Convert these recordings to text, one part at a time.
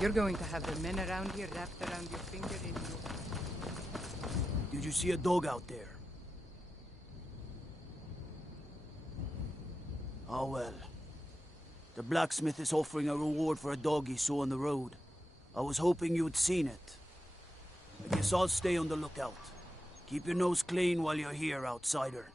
You're going to have the men around here wrapped around your finger in your... Did you see a dog out there? Oh well. The blacksmith is offering a reward for a dog he saw on the road. I was hoping you'd seen it. I guess I'll stay on the lookout. Keep your nose clean while you're here, outsider.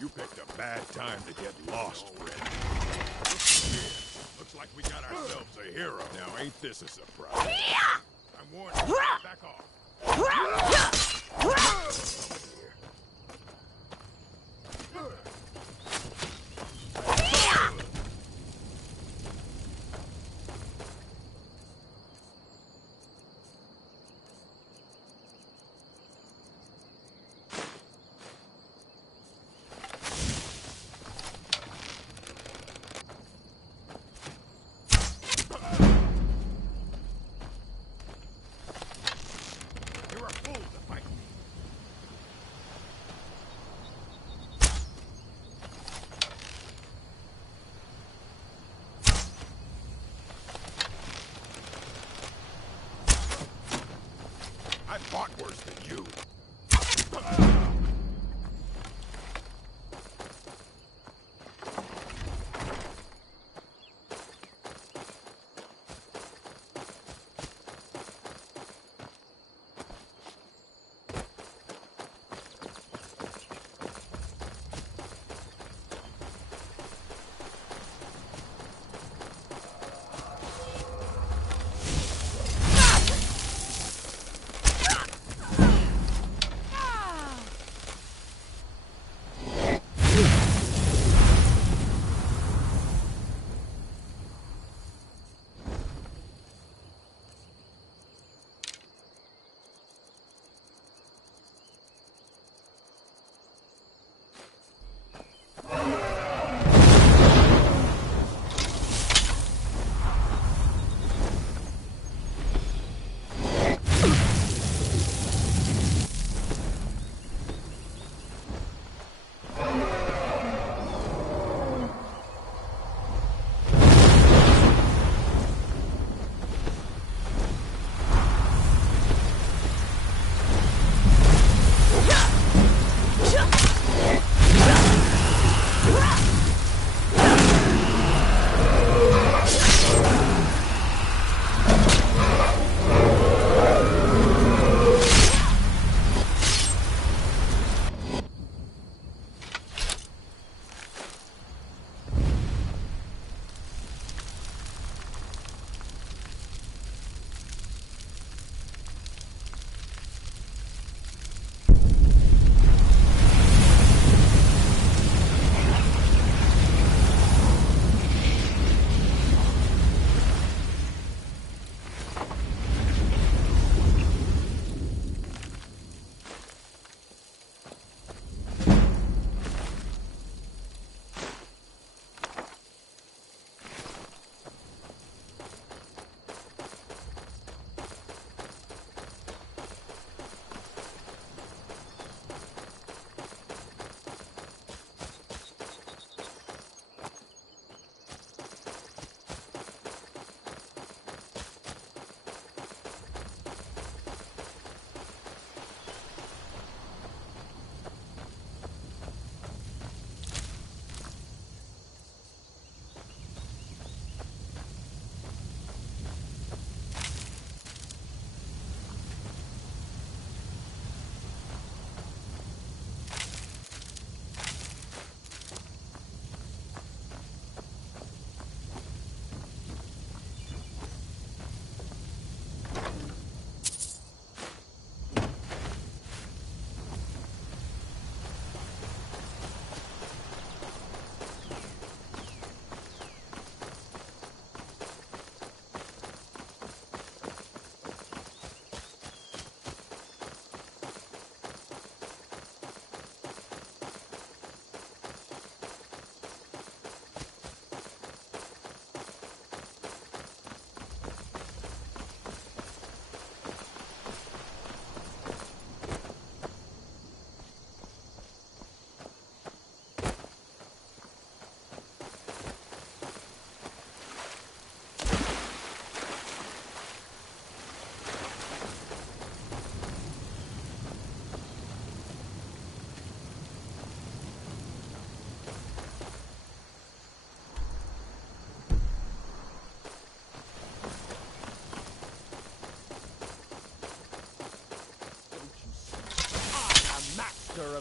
You picked a bad time to get lost, friend. Yeah, looks like we got ourselves a hero. Now, ain't this a surprise? I'm warning you, back off.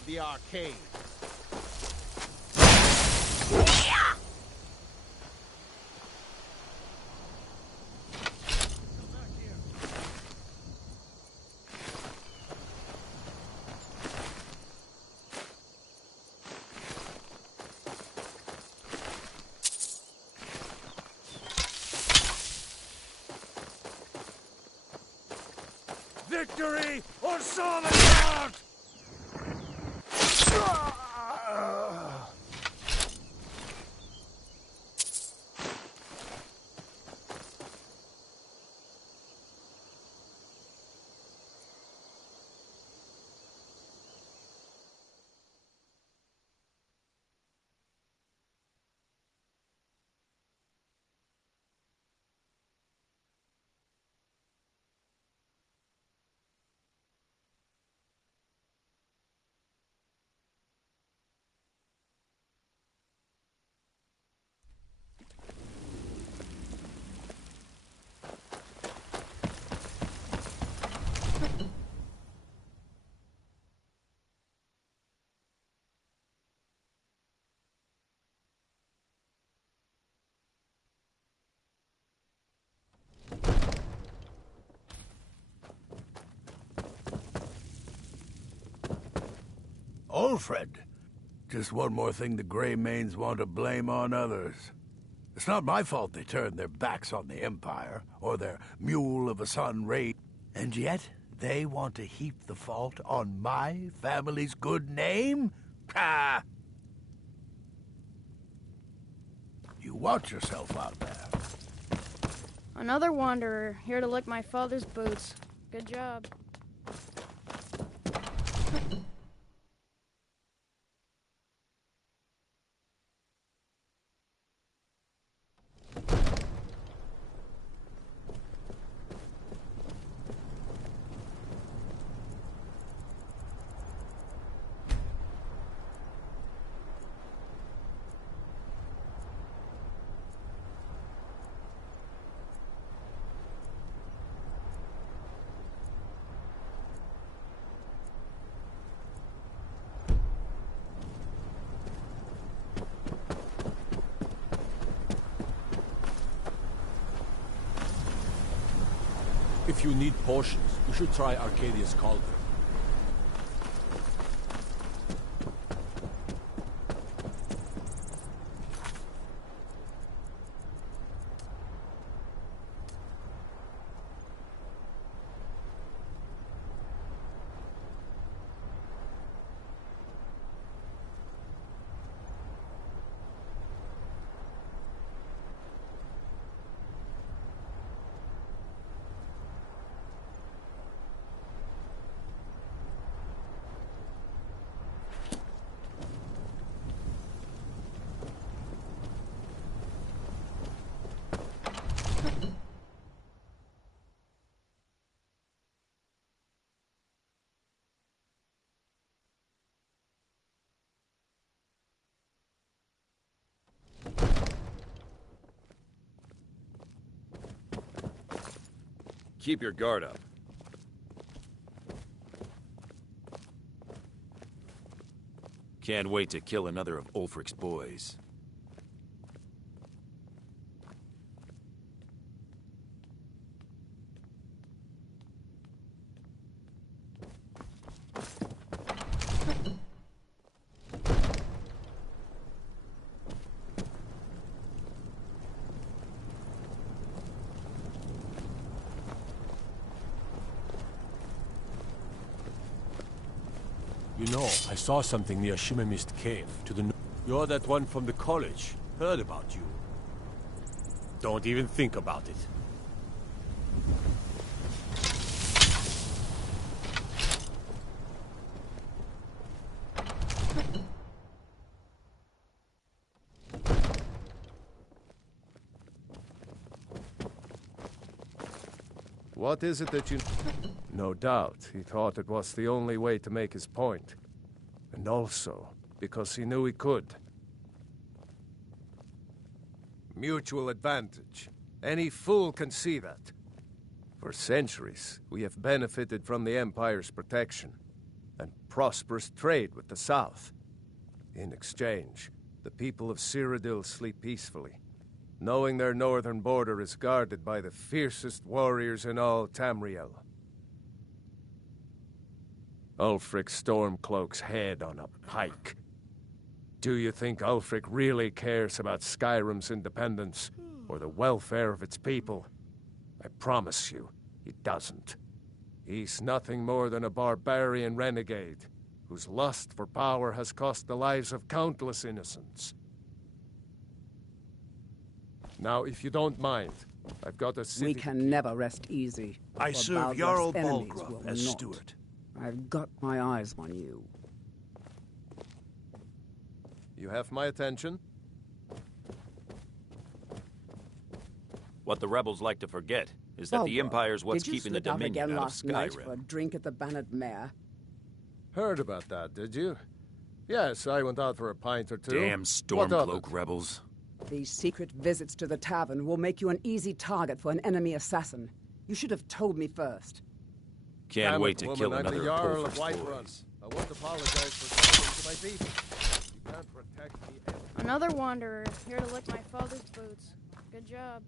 the arcade. Victory or solitude! Alfred, just one more thing the Grey Manes want to blame on others. It's not my fault they turned their backs on the Empire, or their mule of a son raid. And yet, they want to heap the fault on my family's good name? Ha! You watch yourself out there. Another wanderer, here to lick my father's boots. Good job. If you need potions, you should try Arcadia's Cauldron. Keep your guard up. Can't wait to kill another of Ulfric's boys. You know, I saw something near Shimmermist Cave to the north. You're that one from the college. Heard about you. Don't even think about it. What is it that you... No doubt, he thought it was the only way to make his point. And also, because he knew he could. Mutual advantage. Any fool can see that. For centuries, we have benefited from the Empire's protection. and prosperous trade with the south. In exchange, the people of Cyrodiil sleep peacefully, knowing their northern border is guarded by the fiercest warriors in all Tamriel. Ulfric Stormcloak's head on a pike. Do you think Ulfric really cares about Skyrim's independence or the welfare of its people? I promise you, he doesn't. He's nothing more than a barbarian renegade whose lust for power has cost the lives of countless innocents. Now, if you don't mind, I've got a city... We can never rest easy. I for serve Baldur's Jarl enemies Balgruuf will as not. steward. I've got my eyes on you. You have my attention? What the rebels like to forget is that the Balgruuf, Empire's what's did you keeping the slip out Dominion again out of last night for a Skyrim. drink at the Bannered Mare? Heard about that, did you? Yes, I went out for a pint or two. Damn What of Stormcloak it? rebels. These secret visits to the tavern will make you an easy target for an enemy assassin. You should have told me first. Can't Damn wait it, to woman, kill I'm another the Jarl of of Whiterun. I won't apologize for something to my people. You can't protect me. Another wanderer, here to lick my father's boots. Good job.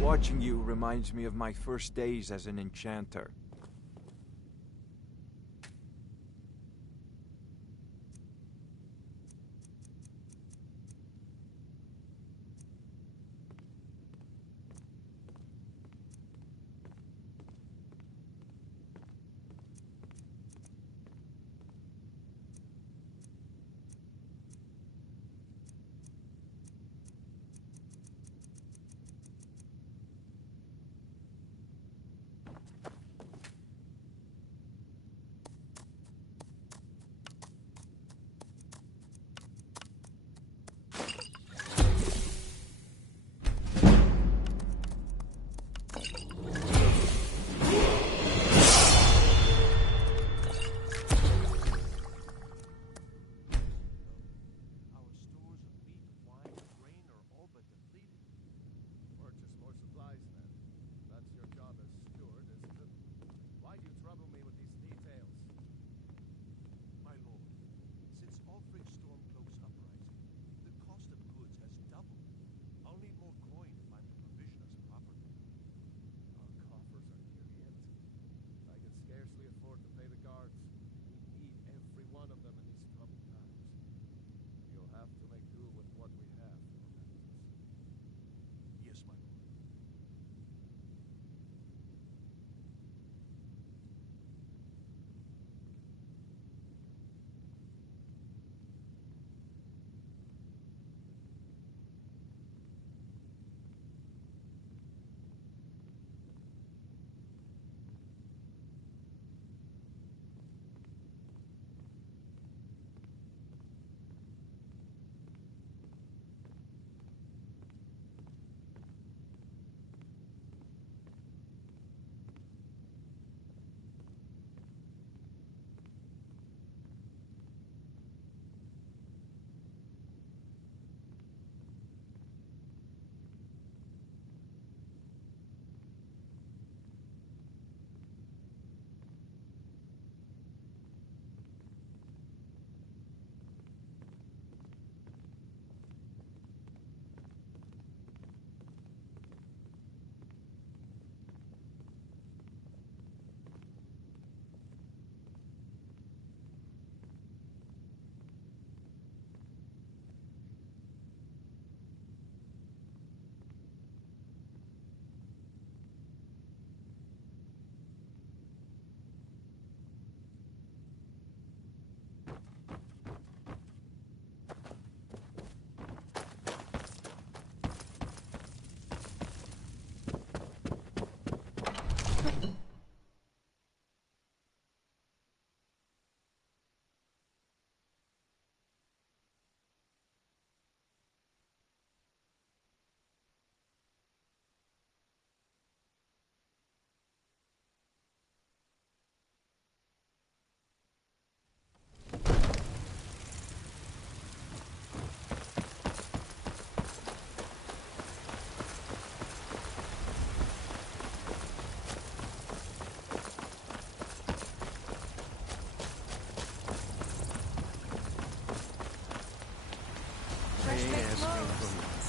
Watching you reminds me of my first days as an enchanter.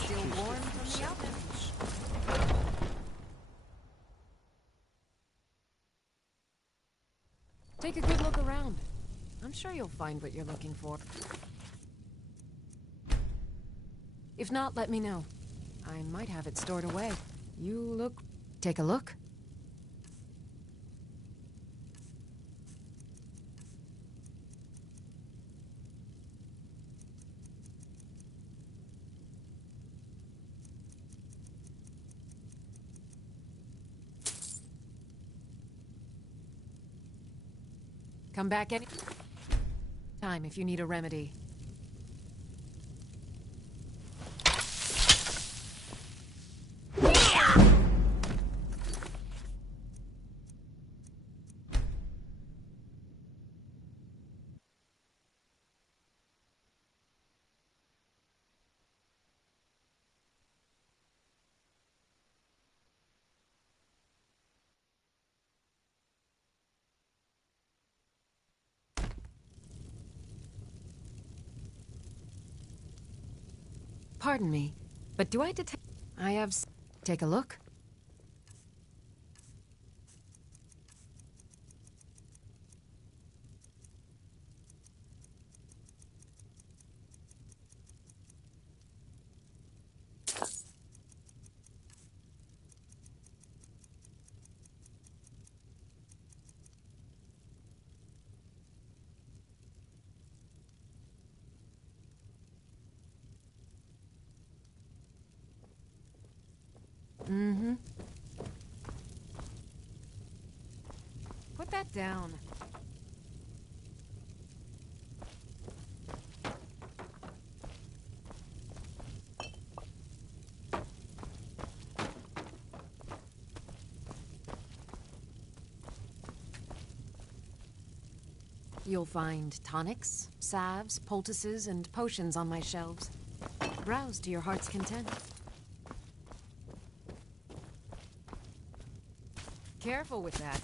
Still warm from the oven. Take a good look around. I'm sure you'll find what you're looking for. If not, let me know. I might have it stored away. You look... Take a look. Come back any time if you need a remedy. Pardon me, but do I detect... I have... Take a look. Mm-hmm. Put that down. You'll find tonics, salves, poultices, and potions on my shelves. Browse to your heart's content. Careful with that.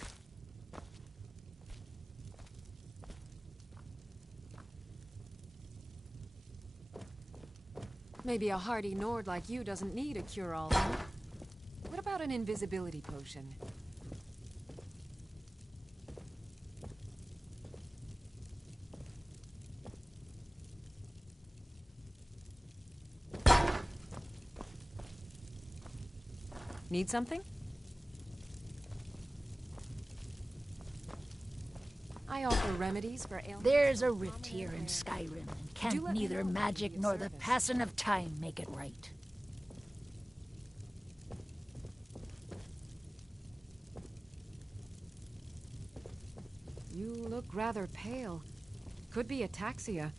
Maybe a hardy Nord like you doesn't need a cure-all, huh? What about an invisibility potion? Need something? I offer remedies for ailments. There's a rift here in Skyrim, and can't neither magic nor the passing of time make it right. You look rather pale. Could be ataxia.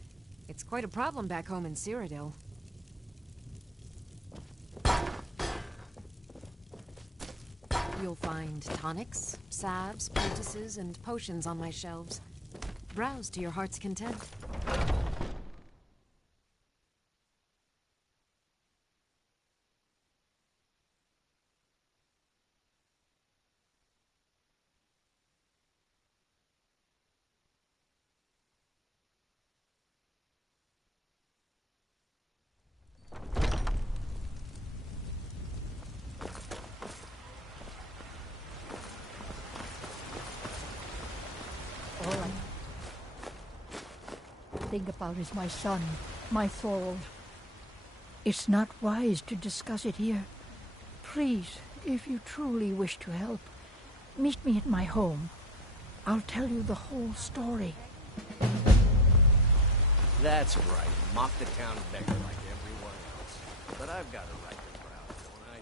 It's quite a problem back home in Cyrodiil. You'll find tonics, salves, poultices, and potions on my shelves. Browse to your heart's content. All I think about is my son, my Thorold. It's not wise to discuss it here. Please, if you truly wish to help, meet me at my home. I'll tell you the whole story. That's right. Mock the town beggar like everyone else. But I've got a right to browse, don't I?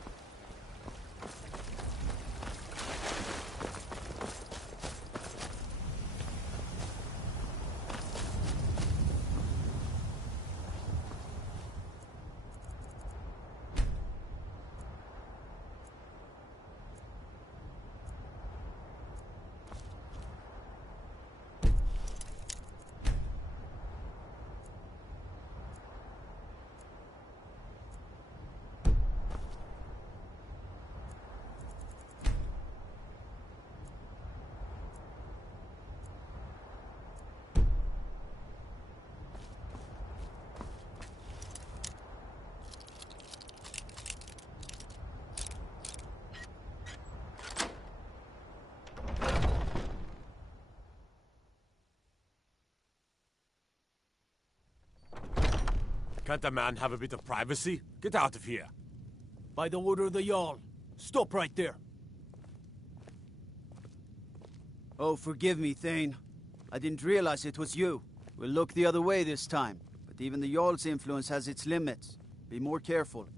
Can't a man have a bit of privacy? Get out of here. By the order of the Jarl. Stop right there. Oh, forgive me, Thane. I didn't realize it was you. We'll look the other way this time. But even the Jarl's influence has its limits. Be more careful.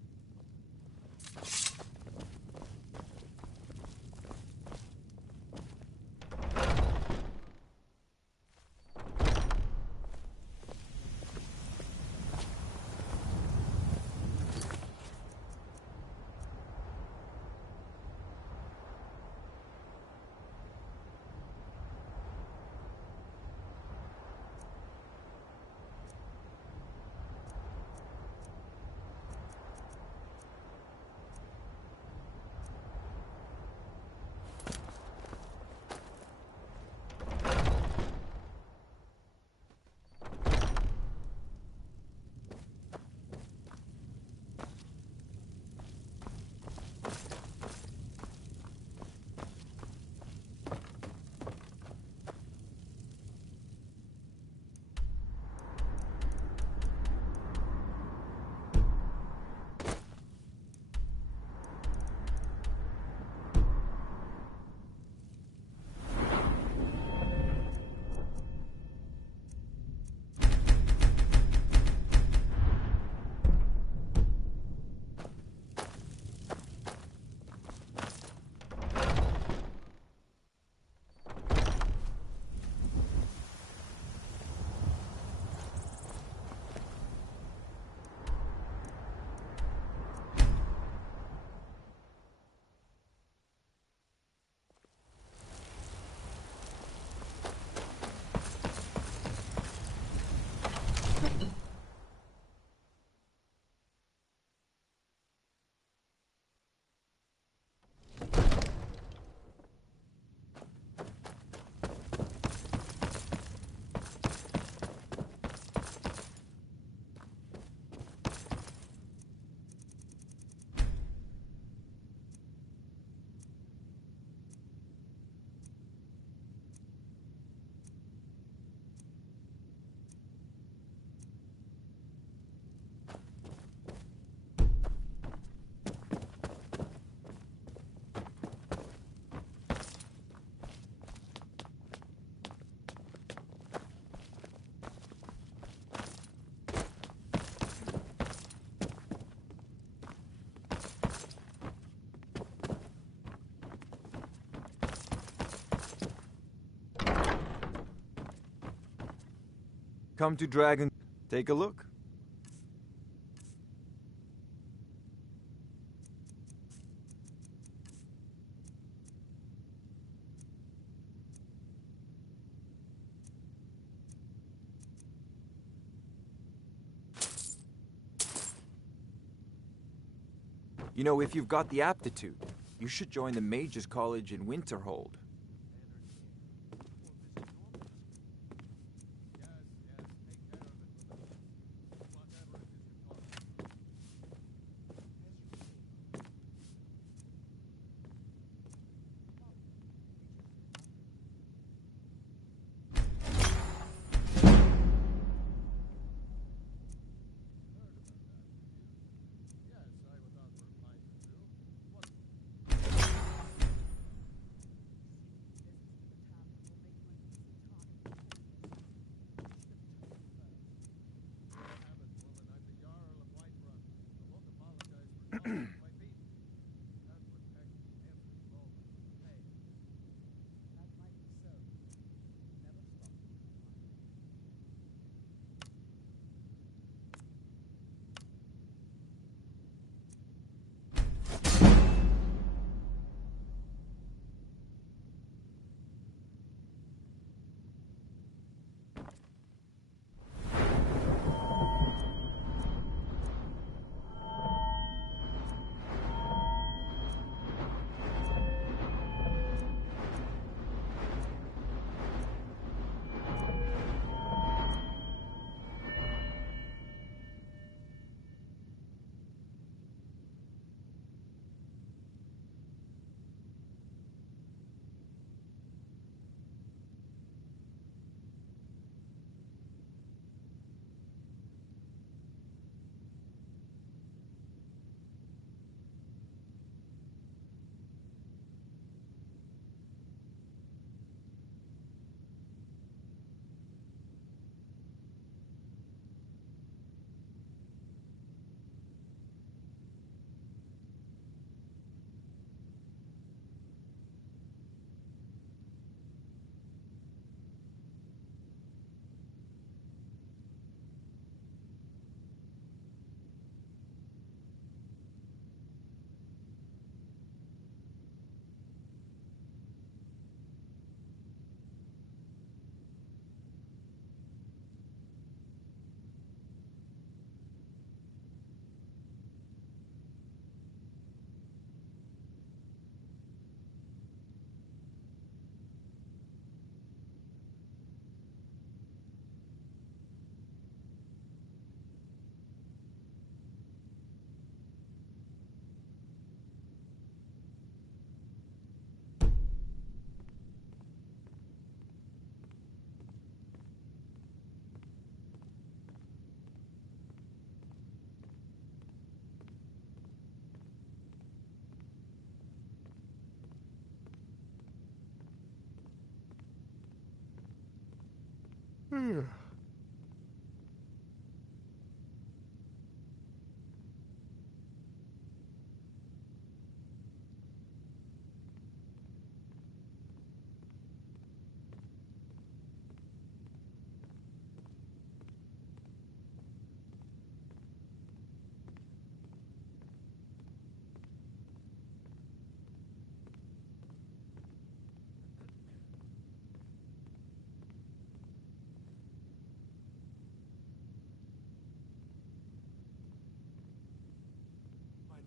Come to Dragon. Take a look. You know, if you've got the aptitude, you should join the Mages College in Winterhold. My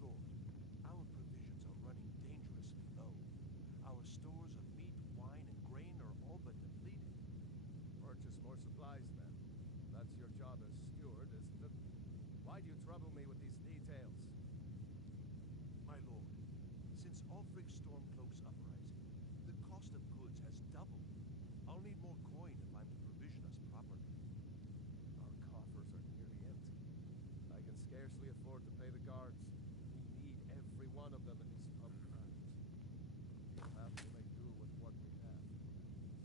lord, our provisions are running dangerously low. Our stores of meat, wine, and grain are all but depleted. Purchase more supplies, then. That's your job as steward, isn't it? Why do you trouble me with these details? My lord, since Ulfric Stormcloak's uprising, the cost of goods has doubled. I'll need more coin if I'm to provision us properly. Our coffers are nearly empty. I can scarcely afford to pay the guards. We need every one of them in these pumped times. We'll have to make do with what we have. Yes, my lord.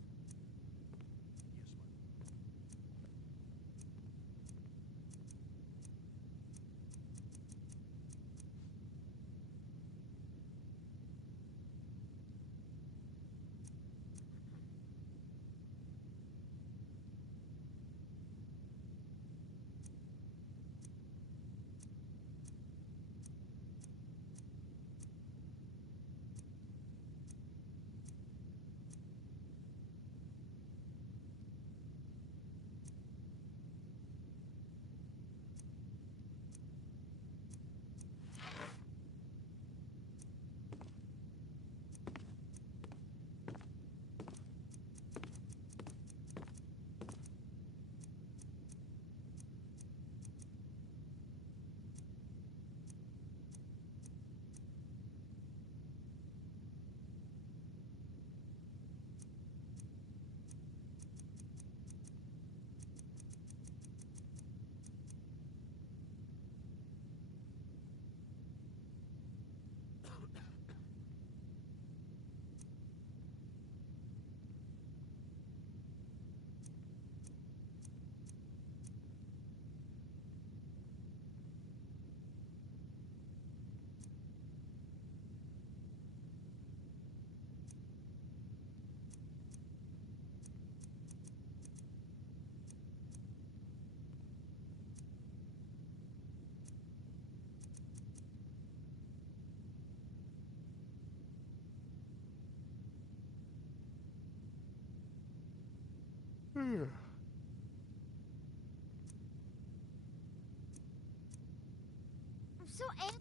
I'm so angry.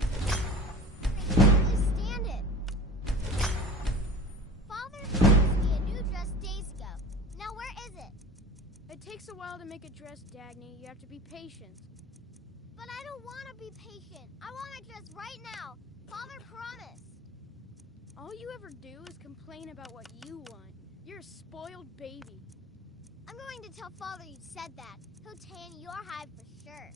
I can't really stand it. Father promised me a new dress days ago. Now where is it? It takes a while to make a dress, Dagny. You have to be patient. But I don't want to be patient. I want my dress right now. Father promised. All you ever do is complain about what you want. You're a spoiled baby. I'm going to tell Father you said that. He'll tan your hide for sure.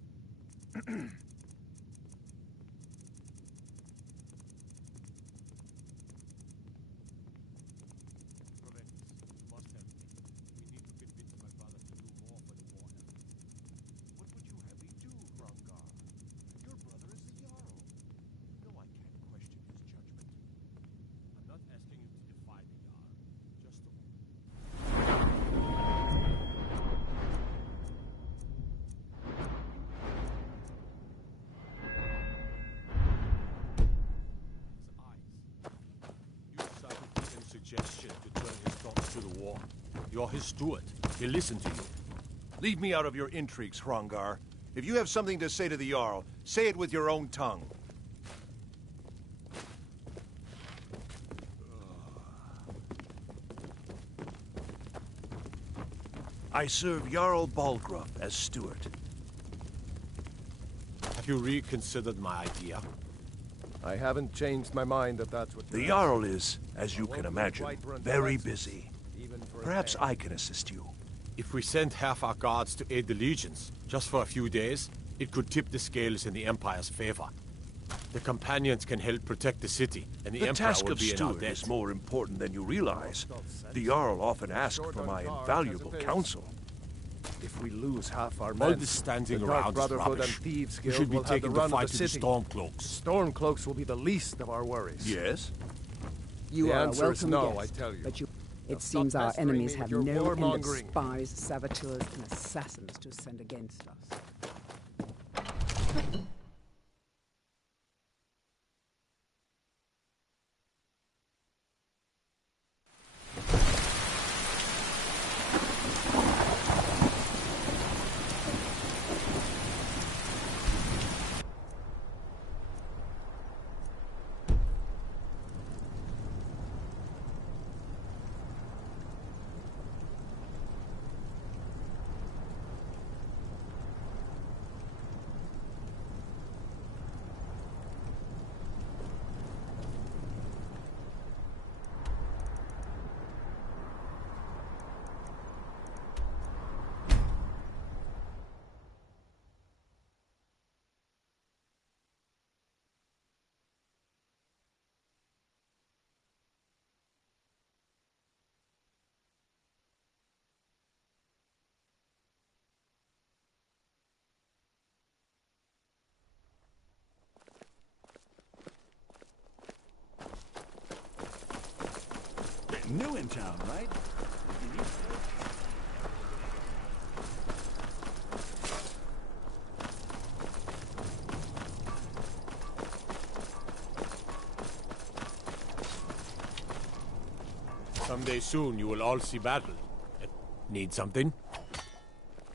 Suggestion to turn his thoughts to the war. You're his steward. He'll listen to you. Leave me out of your intrigues, Hrongar. If you have something to say to the Jarl, say it with your own tongue. I serve Jarl Balgruuf as steward. Have you reconsidered my idea? I haven't changed my mind that that's what The Jarl is, as you can imagine, very busy. Perhaps I can assist you. If we send half our guards to aid the legions, just for a few days, it could tip the scales in the Empire's favor. The companions can help protect the city, and the Empire task will of be in our steward debt. is more important than you realize. The Jarl often asks for my invaluable counsel. If we lose half our All men, this standing the Dark around is Brotherhood rubbish. and Thieves We Guild should be will have the taking the run fight of to the the city. Stormcloaks. Stormcloaks will be the least of our worries. Yes? You The are a answer is welcome no, guest, I tell you. but you... Now It stop seems our pestering enemies me have with no your end of warmongering. spies, saboteurs, and assassins to send against us. New in town, right? Someday soon you will all see battle. Need something?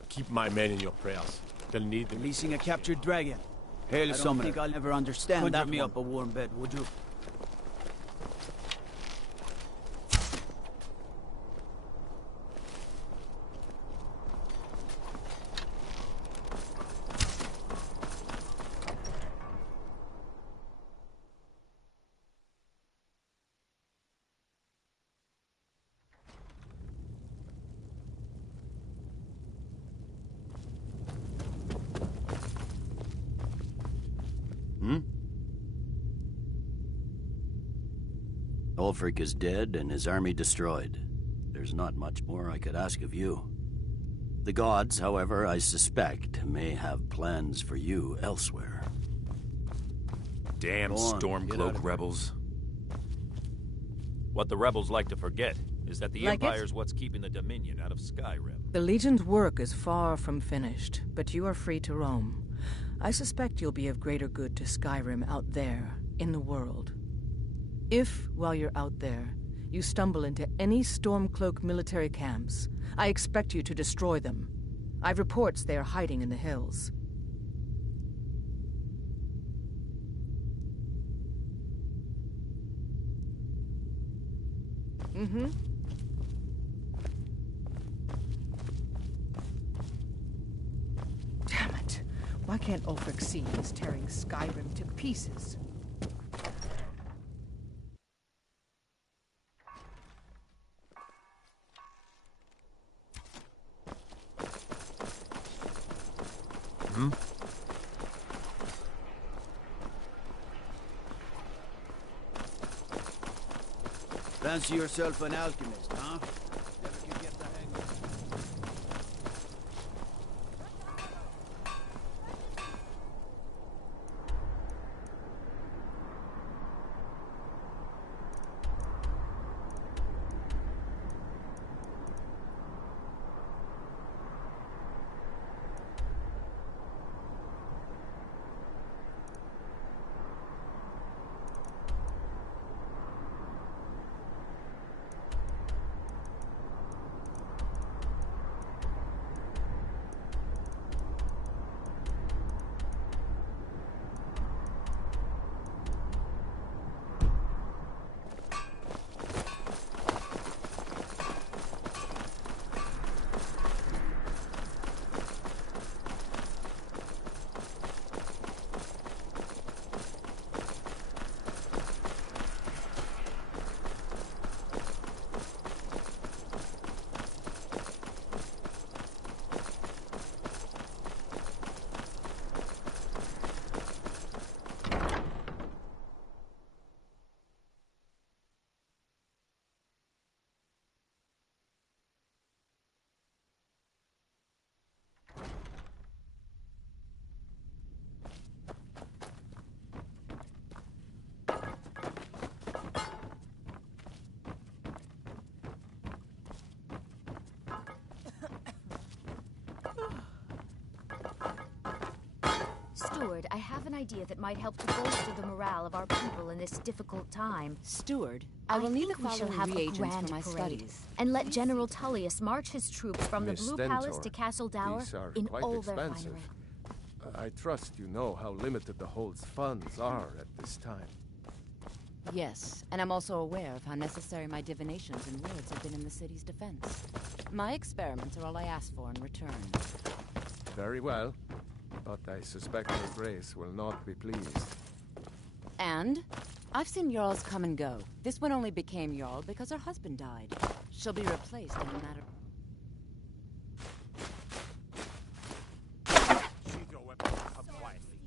Keep my men in your prayers. They'll need them. Releasing a captured dragon. Hail, I don't Summoner. think I'll ever understand Conjure that me one. up a warm bed, would you? Ulfric is dead and his army destroyed. There's not much more I could ask of you. The gods, however, I suspect, may have plans for you elsewhere. Damn Go on, get out Stormcloak of rebels. What the rebels like to forget is that the Like it? Empire's what's keeping the Dominion out of Skyrim. The Legion's work is far from finished, but you are free to roam. I suspect you'll be of greater good to Skyrim out there, in the world. If, while you're out there, you stumble into any Stormcloak military camps, I expect you to destroy them. I've reports they are hiding in the hills. Mm-hmm. Damn it. Why can't Ulfric see he's tearing Skyrim to pieces? Hmm? Fancy yourself an alchemist, huh? Never can get the hang of it. idea that might help to bolster the morale of our people in this difficult time. Steward, I will need the we shall following have a reagents grand for my parade, studies. and let General Tullius march his troops from the Miss Blue Stentor, Palace to Castle Dower these are in quite all their expensive. finery. I trust you know how limited the Hold's funds are at this time. Yes, and I'm also aware of how necessary my divinations and words have been in the city's defense. My experiments are all I ask for in return. Very well, but I suspect Her Grace will not be pleased. And? I've seen Jarls come and go. This one only became Jarl because her husband died. She'll be replaced in a matter... Sheath your weapon and come quietly.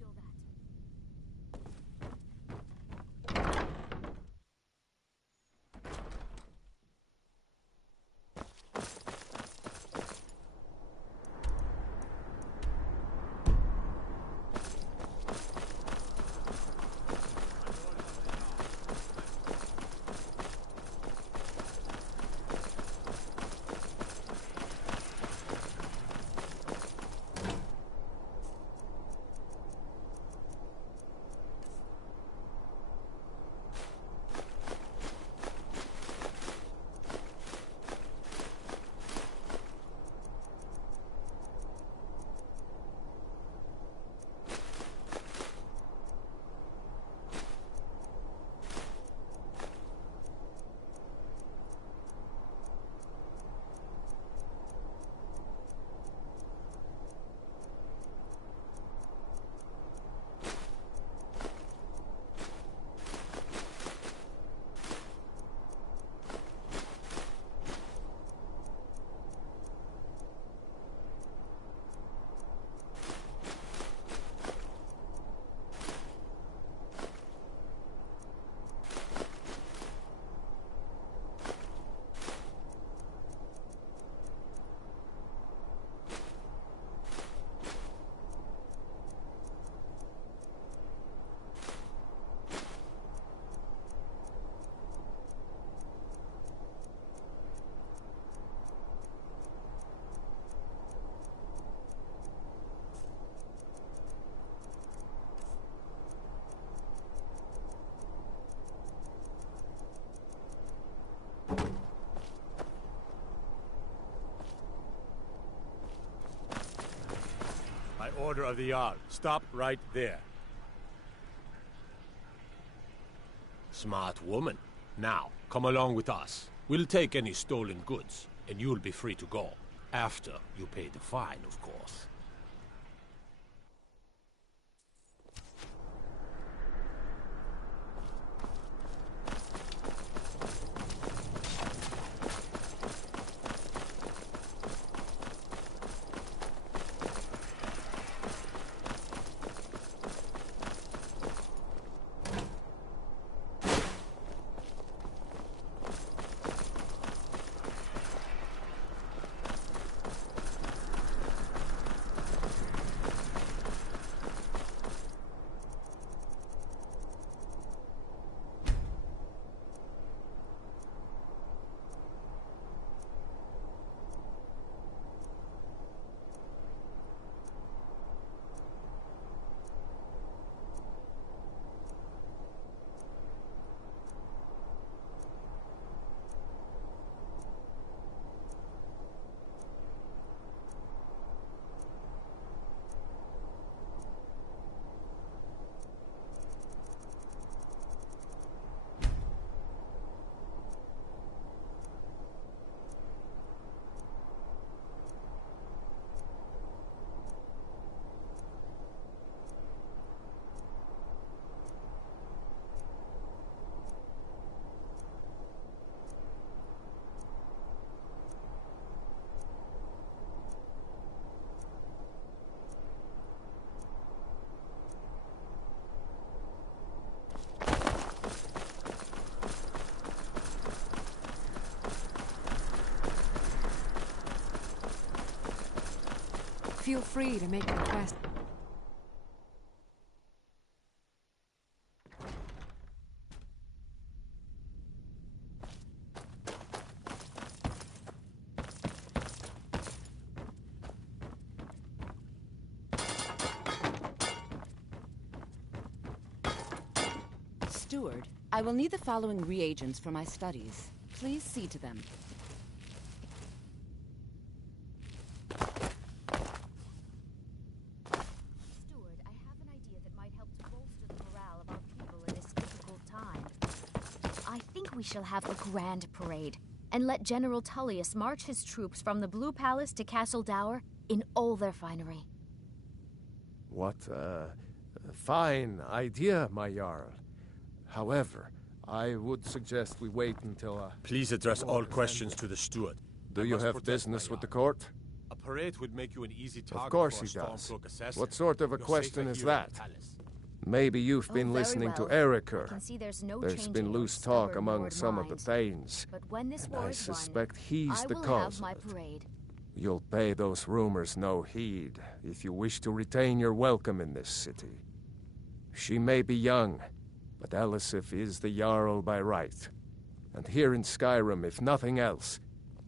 By order of the Jarl, stop right there. Smart woman. Now, come along with us. We'll take any stolen goods, and you'll be free to go. After you pay the fine, of course. Feel free to make a request. Steward, I will need the following reagents for my studies. Please see to them. Steward, I have an idea that might help to bolster the morale of our people in this difficult time. I think we shall have a grand parade, and let General Tullius march his troops from the Blue Palace to Castle Dower in all their finery. What a fine idea, my Jarl. However, I would suggest we wait until Please address all questions to the steward. Do you have business with the court? A parade would make you an easy target. Of course for he a does. Stormcloak assassin. What sort of a You're question safer is here in that? the palace. Maybe you've been very listening to well. Eriker. I can see there's no There's changing been your loose talk stubborn among Lord some of the mind. Thanes. But when this And war I is won, suspect he's I the will cause have my of it. parade. You'll pay those rumors no heed if you wish to retain your welcome in this city. She may be young, but Elisif is the Jarl by right. And here in Skyrim, if nothing else,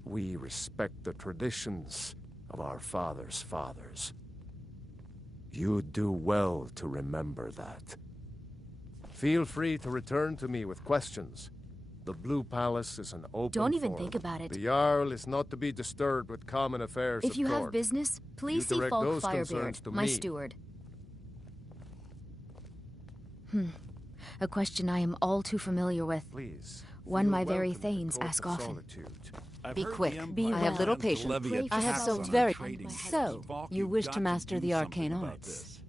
we respect the traditions of our fathers' fathers. You'd do well to remember that. Feel free to return to me with questions. The Blue Palace is an open Don't even forum. think about it. The Jarl is not to be disturbed with common affairs If of you court. have business, please You see direct Falk those Firebeard, concerns to my me. steward. A question I am all too familiar with. Please. One feel my very welcome to the Thanes Court ask of often. Solitude. Be quick. Be I have well. little To patience. levy a I have tax so on very... trading. So, you wish to master the arcane arts.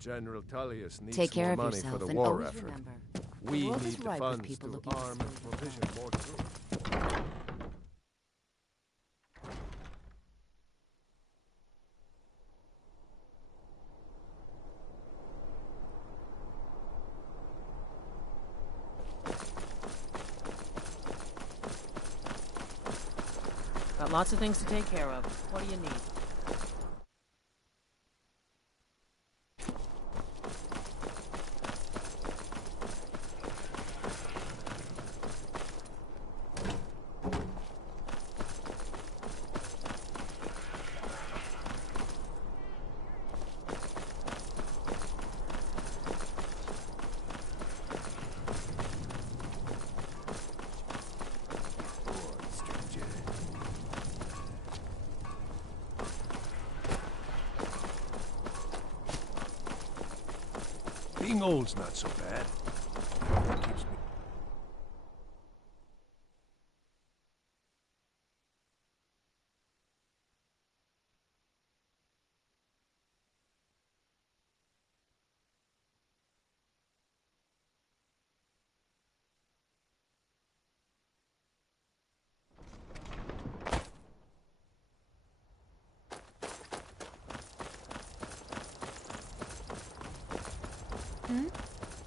General Tullius needs Take care more of money yourself for the and war always effort. remember, the We world need is the ripe with funds people to looking to arm and steal provision more troops. Got lots of things to take care of. What do you need? Being old's not so bad. Keeps me...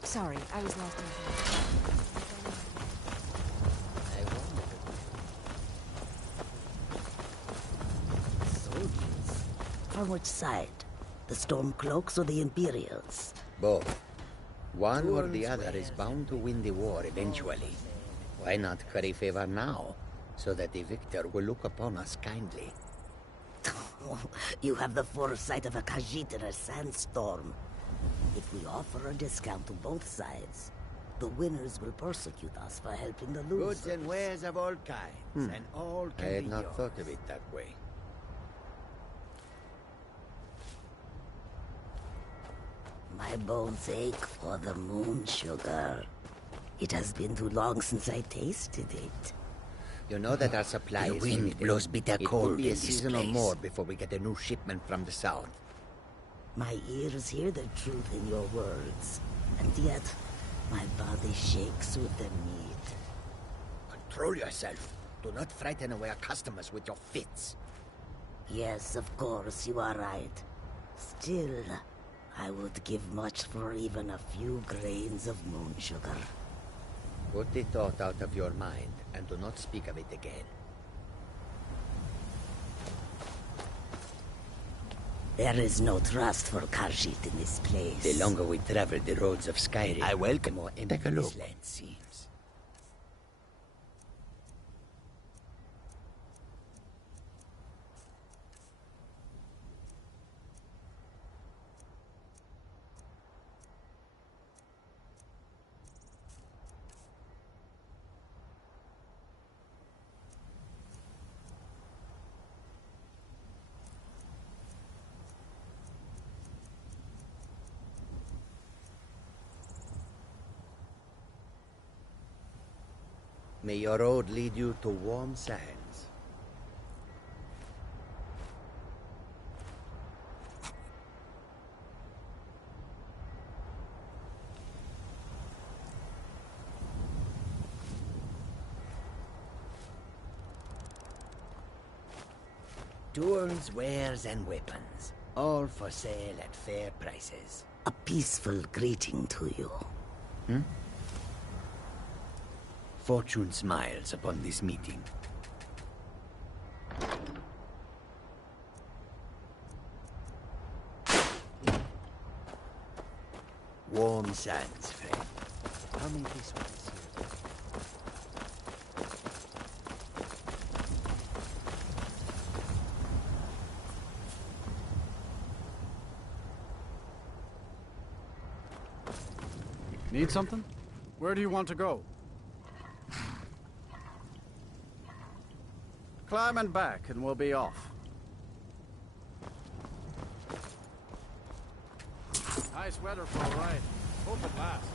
Sorry, I was lost in Soldiers? From which side? The Stormcloaks or the Imperials? Both. One or the other is bound to win the war eventually. Why not curry favor now, so that the victor will look upon us kindly? You have the foresight of a Khajiit in a sandstorm. If we offer a discount to both sides, the winners will persecute us for helping the losers. Goods and wares of all kinds, and all can I had be not yours. thought of it that way. My bones ache for the moon sugar. It has been too long since I tasted it. You know that our supply The is wind limited. blows bitter It cold could be in a this season or place. more before we get a new shipment from the south. My ears hear the truth in your words, and yet my body shakes with the need. Control yourself. Do not frighten away our customers with your fits. Yes, of course, you are right. Still, I would give much for even a few grains of moon sugar. Put the thought out of your mind, and do not speak of it again. There is no trust for Khajiit in this place. The longer we travel the roads of Skyrim, I welcome- the more empty Take a look. this land seems. May your road lead you to warm sands. Tools, wares, and weapons. All for sale at fair prices. A peaceful greeting to you. Fortune smiles upon this meeting. Warm sands, friend. Tell me this once. Need something? Where do you want to go? Climb and back, and we'll be off. Nice weather for a ride. Hope it lasts.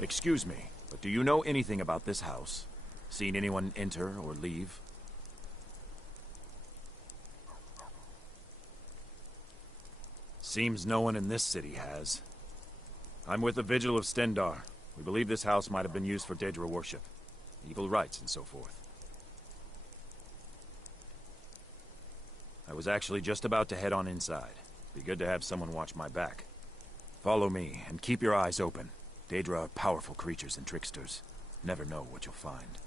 Excuse me, but do you know anything about this house? Seen anyone enter or leave? Seems no one in this city has. I'm with the Vigil of Stendar. We believe this house might have been used for Daedra worship, evil rites and so forth. I was actually just about to head on inside. Be good to have someone watch my back. Follow me, and keep your eyes open. Daedra are powerful creatures and tricksters. Never know what you'll find.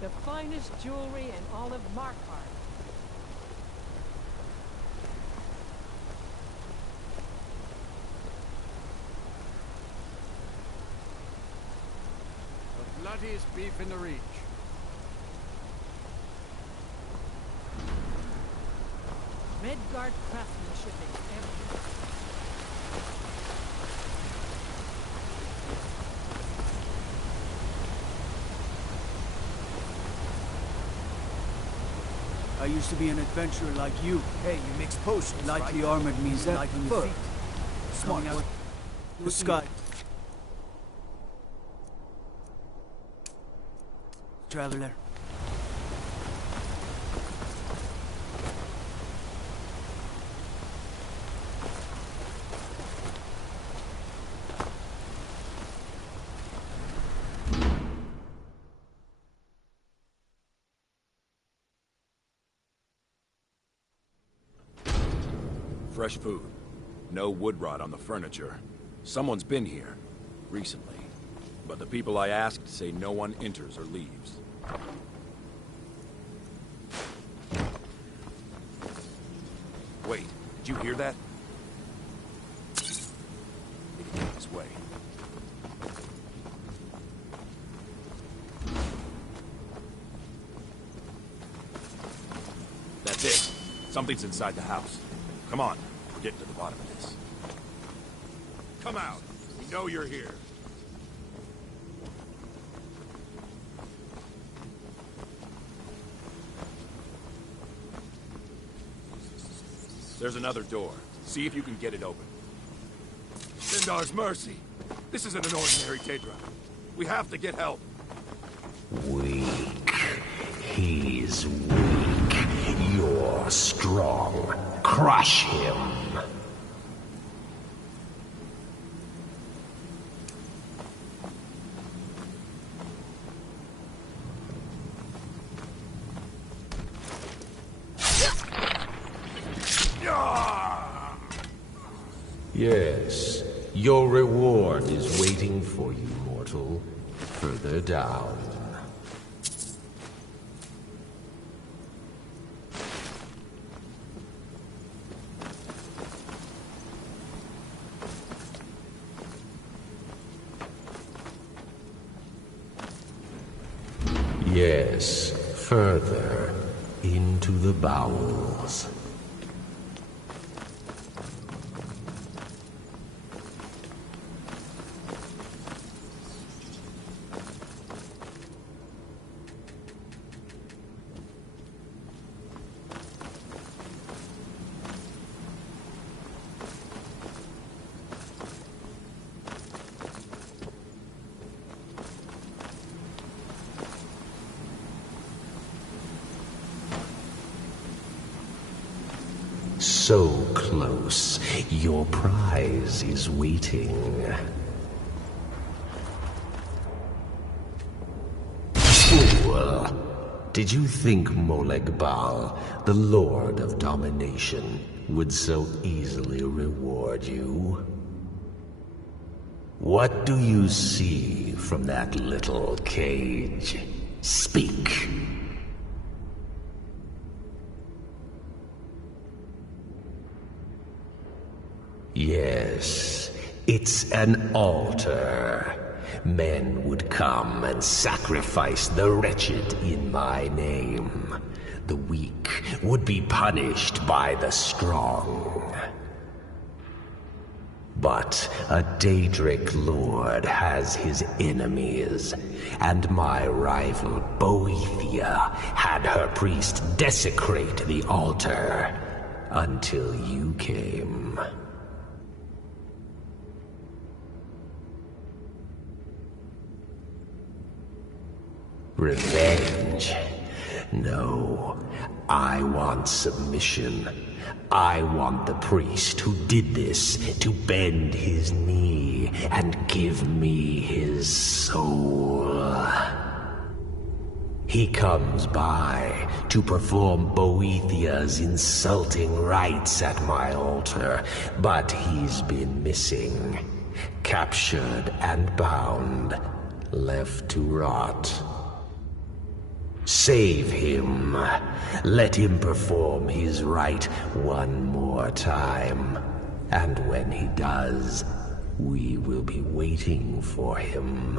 The finest jewelry in all of Markarth. The bloodiest beef in the Reach. Redguard craftsmanship in every... I used to be an adventurer like you. Hey, you mix potions, lightly armored means light on your feet. Smart out the sky. Traveler. fresh food. No wood rot on the furniture. Someone's been here, recently. But the people I asked say no one enters or leaves. Wait, did you hear that? They can get this way. That's it. Something's inside the house. Come on, we're getting to the bottom of this. Come out. We know you're here. There's another door. See if you can get it open. Sindar's mercy. This isn't an ordinary Daedra. We have to get help. Weak. He's weak. You're strong. Crush him. Yes, your reward is waiting for you, mortal. Further down. Yes, further into the bowels. So close. Your prize is waiting. Fool! Did you think Moleg Bal, the Lord of Domination, would so easily reward you? What do you see from that little cage? Speak! Yes, it's an altar. Men would come and sacrifice the wretched in my name. The weak would be punished by the strong. But a Daedric lord has his enemies, and my rival Boethia had her priest desecrate the altar until you came. Revenge? No. I want submission. I want the priest who did this to bend his knee and give me his soul. He comes by to perform Boethia's insulting rites at my altar, but he's been missing. Captured and bound, left to rot. Save him. Let him perform his rite one more time. And when he does, we will be waiting for him.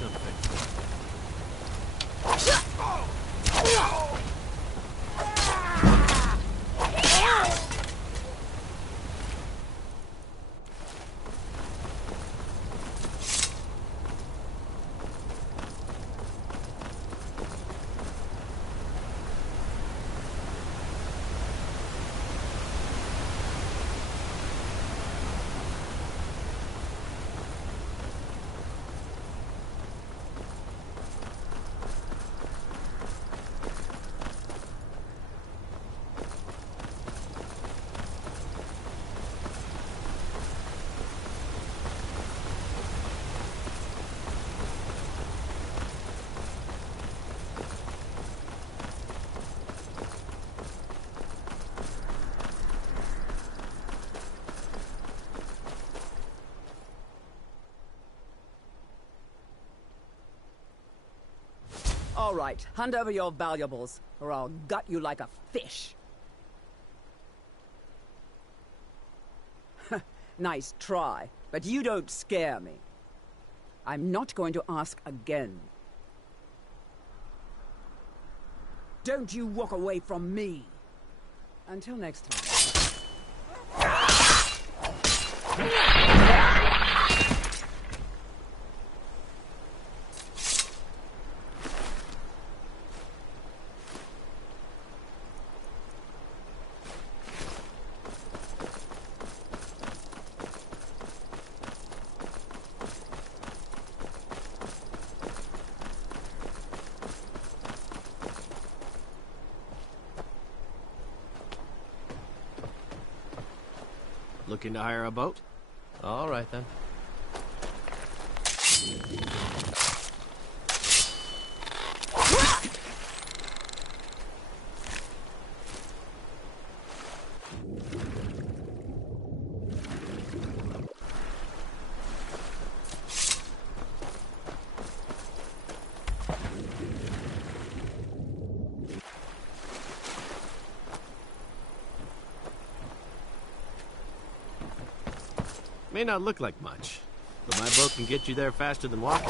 something. All right, hand over your valuables, or I'll gut you like a fish. Nice try, but you don't scare me. I'm not going to ask again. Don't you walk away from me. Until next time. Looking to hire a boat? All right, then. May not look like much, but my boat can get you there faster than walking.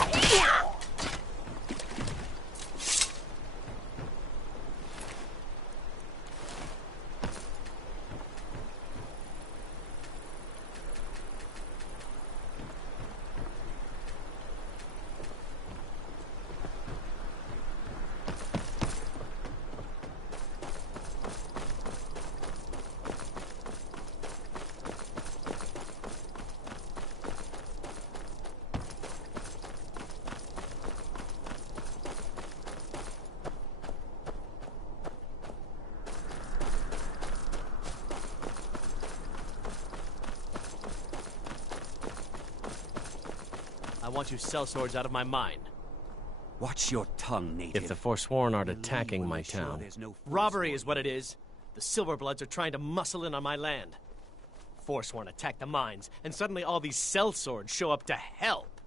I want you sellswords out of my mind. Watch your tongue, native. If the Forsworn aren't attacking my town. Robbery is what it is. The Silverbloods are trying to muscle in on my land. Forsworn attack the mines, and suddenly all these sellswords show up to help.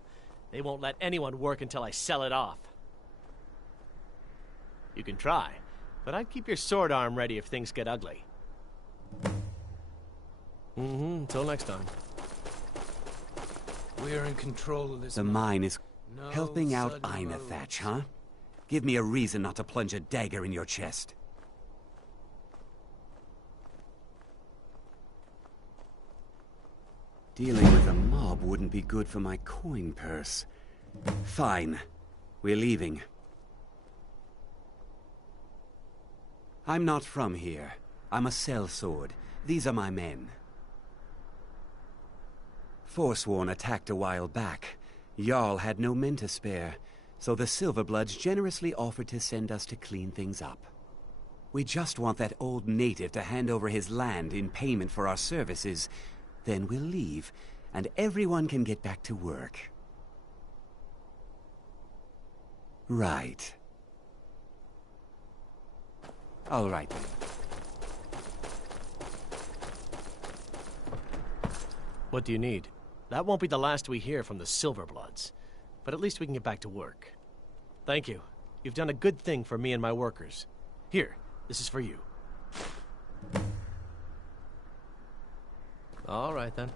They won't let anyone work until I sell it off. You can try, but I'd keep your sword arm ready if things get ugly. Until next time. We're in control of this. The mine is helping out Ina Thatch, huh? Give me a reason not to plunge a dagger in your chest. Dealing with a mob wouldn't be good for my coin purse. Fine. We're leaving. I'm not from here. I'm a sellsword. These are my men. Forsworn attacked a while back. Jarl had no men to spare, so the Silverbloods generously offered to send us to clean things up. We just want that old native to hand over his land in payment for our services. Then we'll leave, and everyone can get back to work. Right. All right, then. What do you need? That won't be the last we hear from the Silverbloods. But at least we can get back to work. Thank you. You've done a good thing for me and my workers. Here, this is for you. All right, then.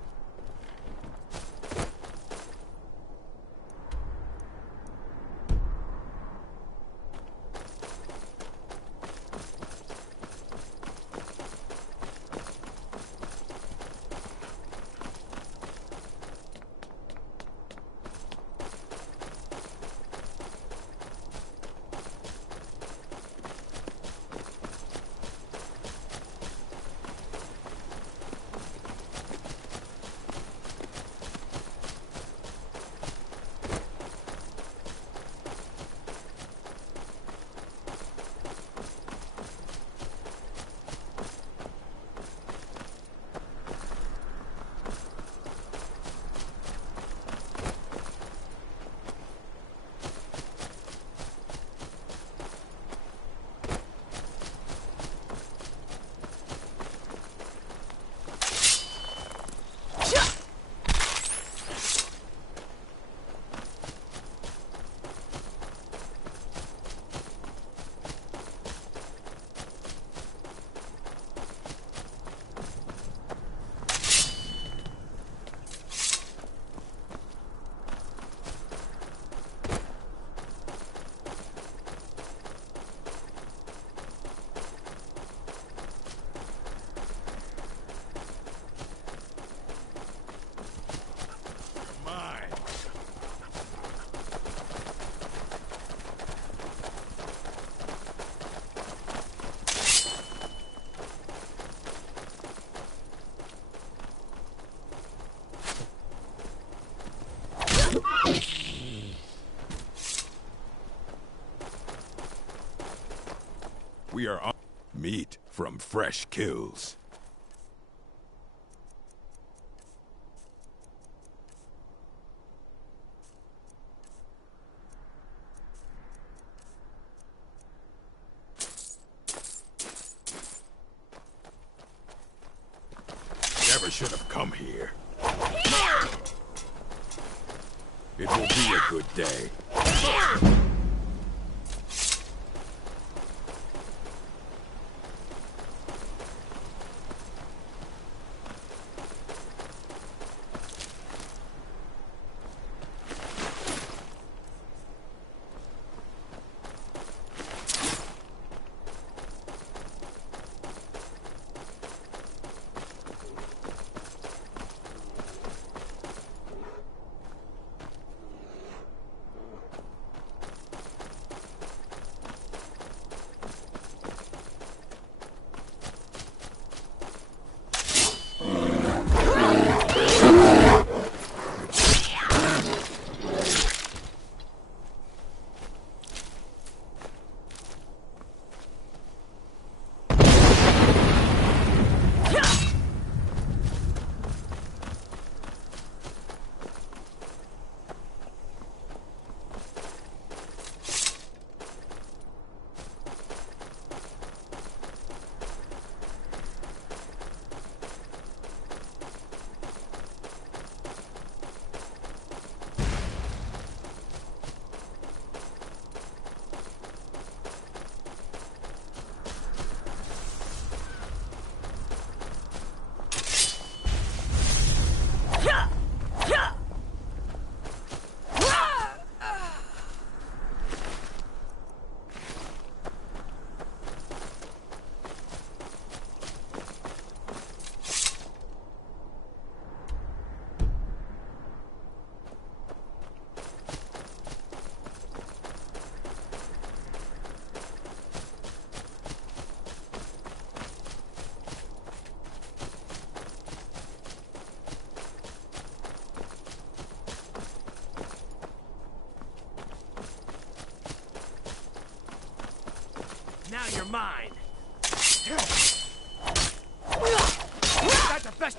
meat from fresh kills. Never should have come here. It will be a good day. Now you're mine. That's the best.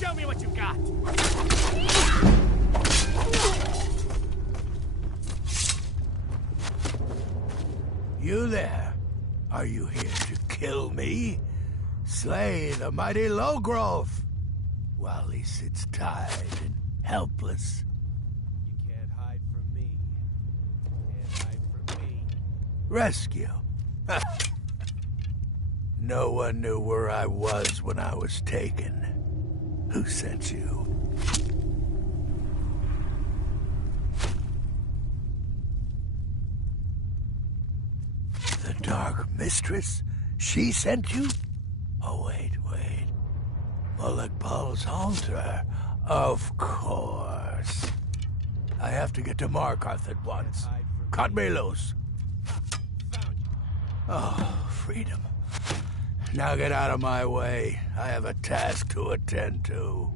Show me what you got. You there? Are you here to kill me? Slay the mighty Lowgrove while he sits tied and helpless. You can't hide from me. You can't hide from me. Rescue? No one knew where I was when I was taken. Who sent you? The Dark Mistress? She sent you? Oh, wait. Mulek altar? Of course. I have to get to Markarth at once. Cut me loose. Oh, freedom. Now get out of my way. I have a task to attend to.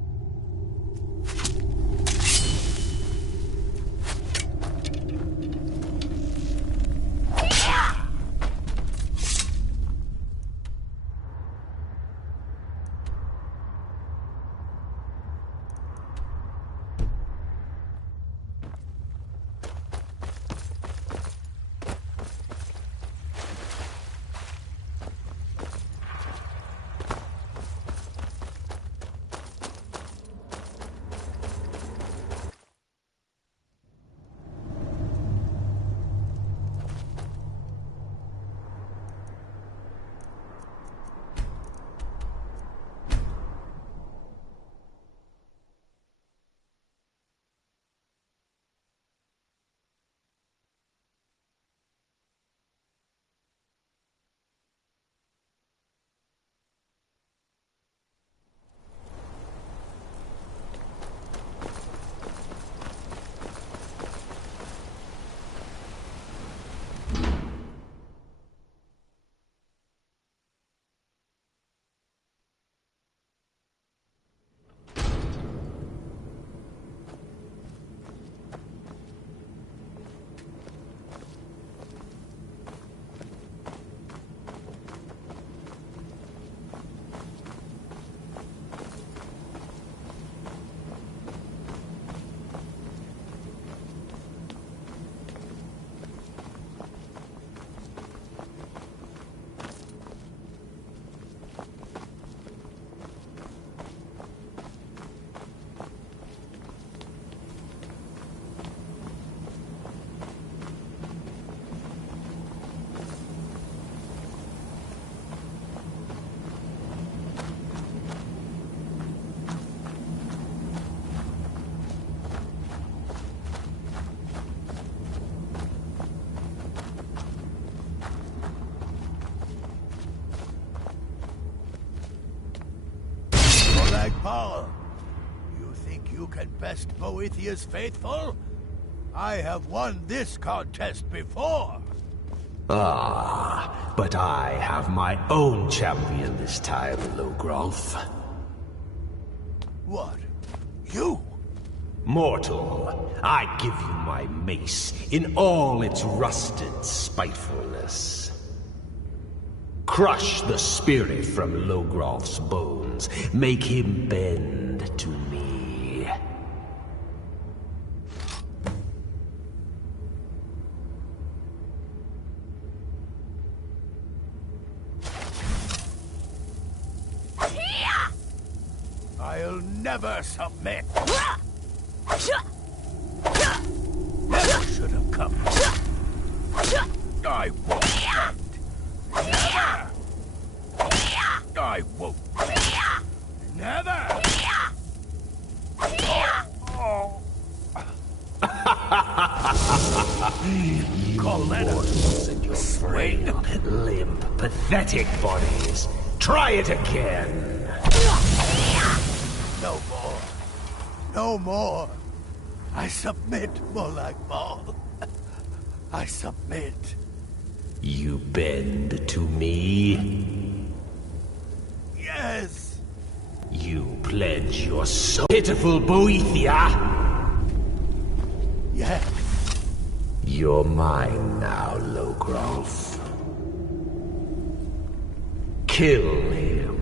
Paul. You think you can best Boethia's faithful? I have won this contest before. Ah, but I have my own champion this time, Logrolf. What? You? Mortal, I give you my mace in all its rusted spitefulness. Crush the spirit from Logrolf's bones. Make him bend to me. I'll never submit. Never should have come. I won't bend. Never. I won't bend. Never. You mortals and your frail, limp, pathetic bodies. Try it again. No more. No more. I submit, Molag Bal. I submit. You bend to me? Yes. You pledge your soul. Pitiful Boethia! Yes. You're mine now, Logrolf. Kill him.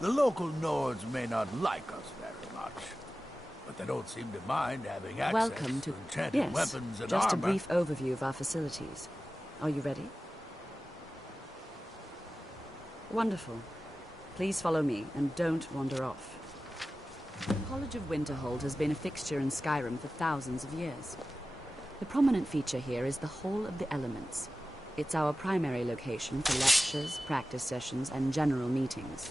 The local Nords may not like us very much, but they don't seem to mind having access Welcome to to enchanted weapons and just armor. a brief overview of our facilities. Are you ready? Wonderful. Please follow me, and don't wander off. The College of Winterhold has been a fixture in Skyrim for thousands of years. The prominent feature here is the Hall of the Elements. It's our primary location for lectures, practice sessions, and general meetings.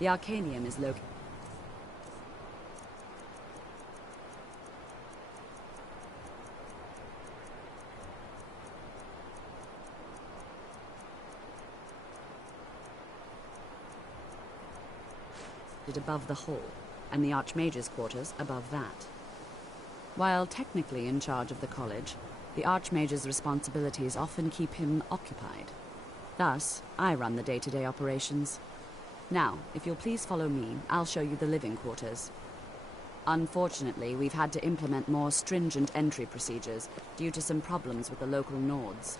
The Arcanium is located above the hall, and the Archmage's quarters above that. While technically in charge of the college, the Archmage's responsibilities often keep him occupied. Thus, I run the day-to-day operations. Now, if you'll please follow me, I'll show you the living quarters. Unfortunately, we've had to implement more stringent entry procedures due to some problems with the local Nords.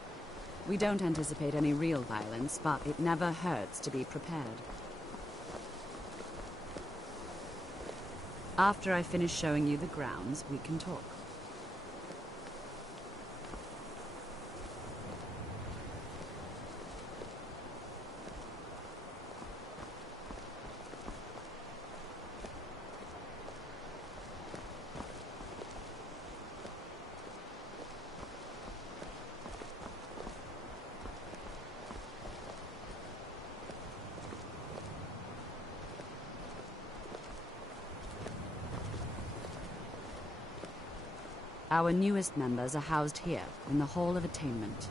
We don't anticipate any real violence, but it never hurts to be prepared. After I finish showing you the grounds, we can talk. Our newest members are housed here, in the Hall of Attainment.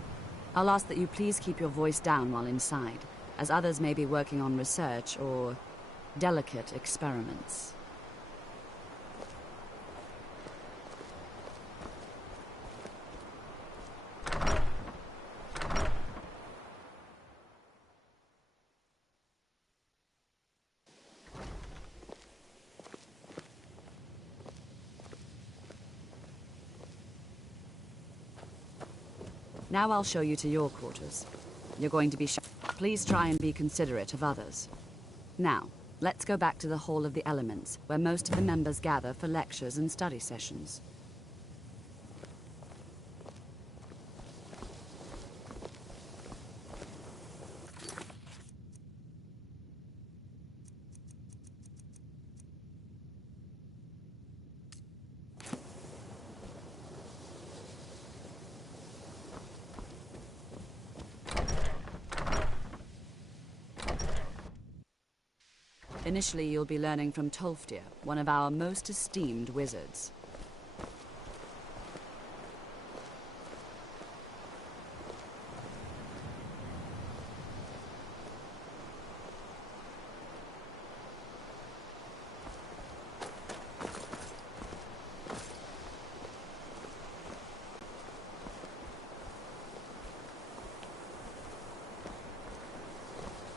I'll ask that you please keep your voice down while inside, as others may be working on research or delicate experiments. Now I'll show you to your quarters. You're going to be Please try and be considerate of others. Now, let's go back to the Hall of the Elements, where most of the members gather for lectures and study sessions. Initially, you'll be learning from Tolfdir, one of our most esteemed wizards.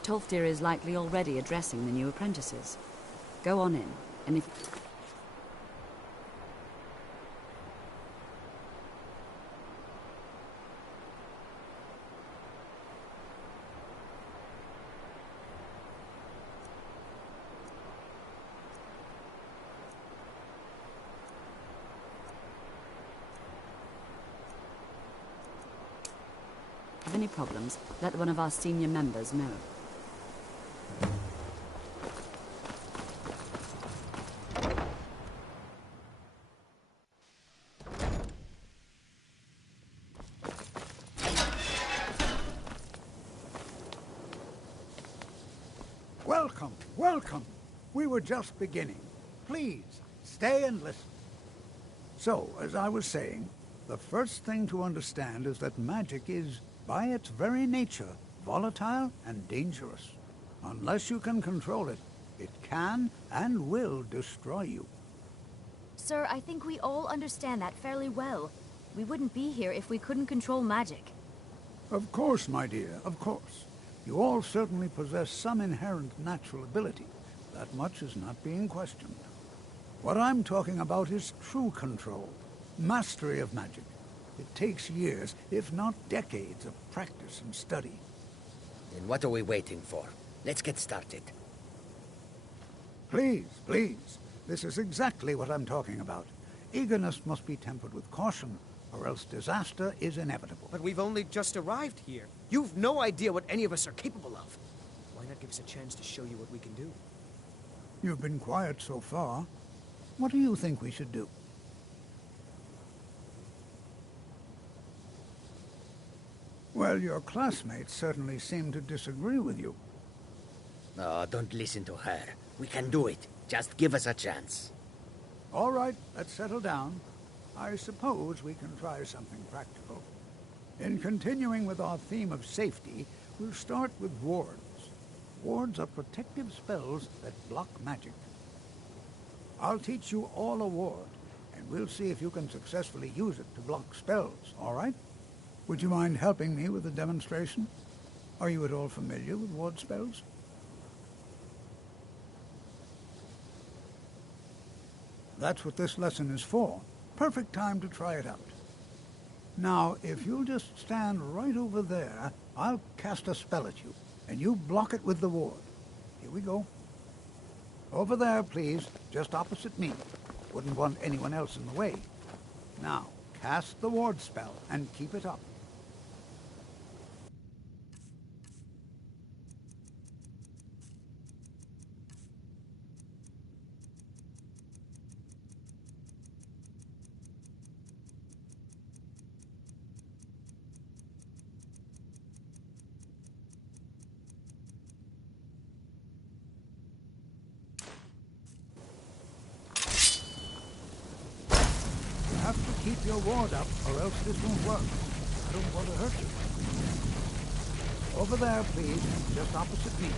Tolfdir is likely already addressing the new apprentices. Go on in, and if... have any problems, let one of our senior members know. Welcome, welcome. We were just beginning. Please, stay and listen. So, as I was saying, the first thing to understand is that magic is, by its very nature, volatile and dangerous. Unless you can control it, it can and will destroy you. Sir, I think we all understand that fairly well. We wouldn't be here if we couldn't control magic. Of course, my dear, of course. You all certainly possess some inherent natural ability. That much is not being questioned. What I'm talking about is true control, mastery of magic. It takes years, if not decades, of practice and study. Then what are we waiting for? Let's get started. Please, please. This is exactly what I'm talking about. Eagerness must be tempered with caution, or else disaster is inevitable. But we've only just arrived here. You've no idea what any of us are capable of. Why not give us a chance to show you what we can do? You've been quiet so far. What do you think we should do? Well, your classmates certainly seem to disagree with you. No, don't listen to her. We can do it. Just give us a chance. All right, let's settle down. I suppose we can try something practical. In continuing with our theme of safety, we'll start with wards. Wards are protective spells that block magic. I'll teach you all a ward, and we'll see if you can successfully use it to block spells, all right? Would you mind helping me with the demonstration? Are you at all familiar with ward spells? That's what this lesson is for. Perfect time to try it out. Now, if you'll just stand right over there, I'll cast a spell at you, and you block it with the ward. Here we go. Over there, please, just opposite me. Wouldn't want anyone else in the way. Now, cast the ward spell, and keep it up. You have to keep your ward up, or else this won't work. I don't want to hurt you. Over there, please, just opposite me.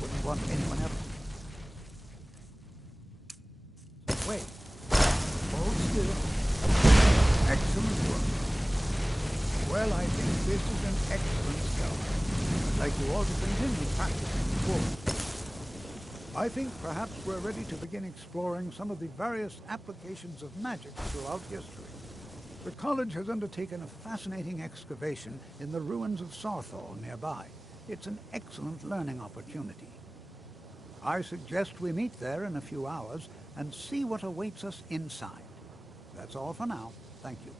Wouldn't want anyone else. Wait. Hold still. Excellent work. Well, I think this is an excellent spell. I'd like you all to continue practicing the ward. I think perhaps we're ready to begin exploring some of the various applications of magic throughout history. The college has undertaken a fascinating excavation in the ruins of Sarthal nearby. It's an excellent learning opportunity. I suggest we meet there in a few hours and see what awaits us inside. That's all for now. Thank you.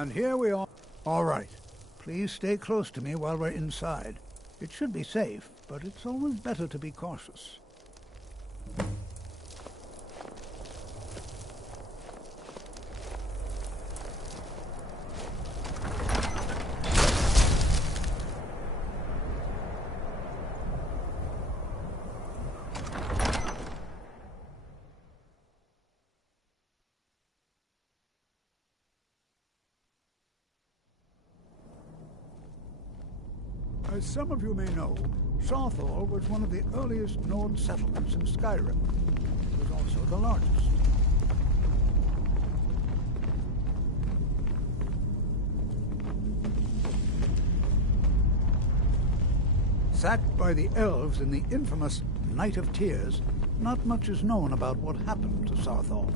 And here we are. All right. Please stay close to me while we're inside. It should be safe, but it's always better to be cautious. As some of you may know, Southall was one of the earliest Nord settlements in Skyrim. It was also the largest. Sacked by the elves in the infamous Night of Tears, not much is known about what happened to Southall.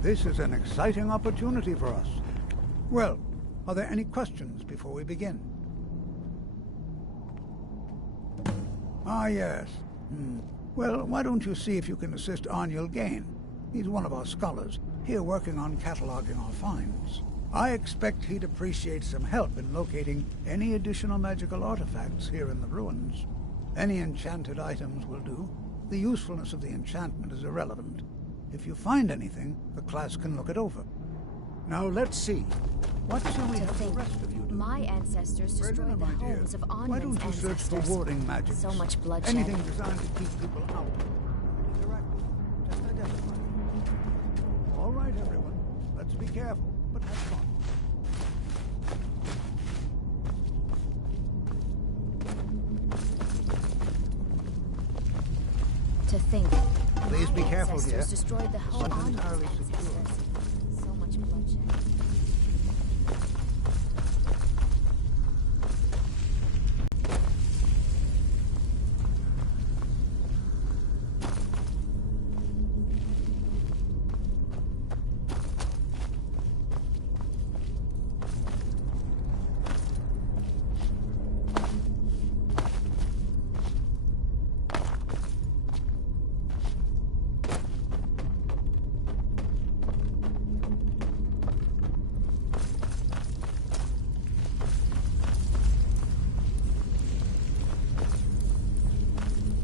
This is an exciting opportunity for us. Well, are there any questions before we begin? Ah, yes. Well, why don't you see if you can assist Arniel Gain? He's one of our scholars, here working on cataloging our finds. I expect he'd appreciate some help in locating any additional magical artifacts here in the ruins. Any enchanted items will do. The usefulness of the enchantment is irrelevant. If you find anything, the class can look it over. Now let's see. What shall we have the rest of you do? My ancestors destroyed the homes of Why don't Onman's you search for ancestors. warding magic? So much bloodshed. Anything designed to keep people out. Interact with them. Just identify them. All right, everyone. Let's be careful, but have fun. To think. Please be careful, dear. Ancestors destroyed the whole Not Onman's entirely ancestors. So much bloodshed.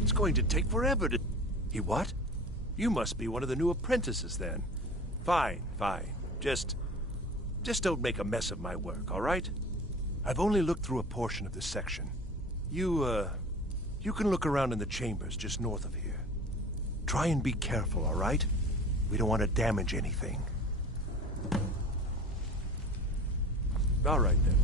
It's going to take forever to... He what? You must be one of the new apprentices, then. Fine, fine. Just don't make a mess of my work, all right? I've only looked through a portion of this section. You can look around in the chambers just north of here. Try and be careful, all right? We don't want to damage anything. All right, then.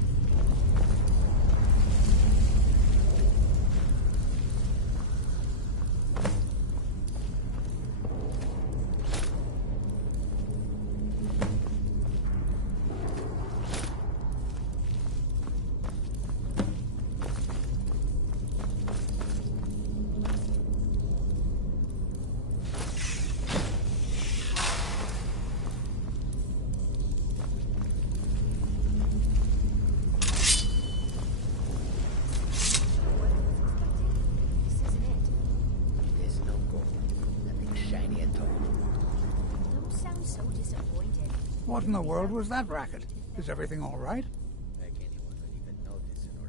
What in the world was that racket? Is everything all right?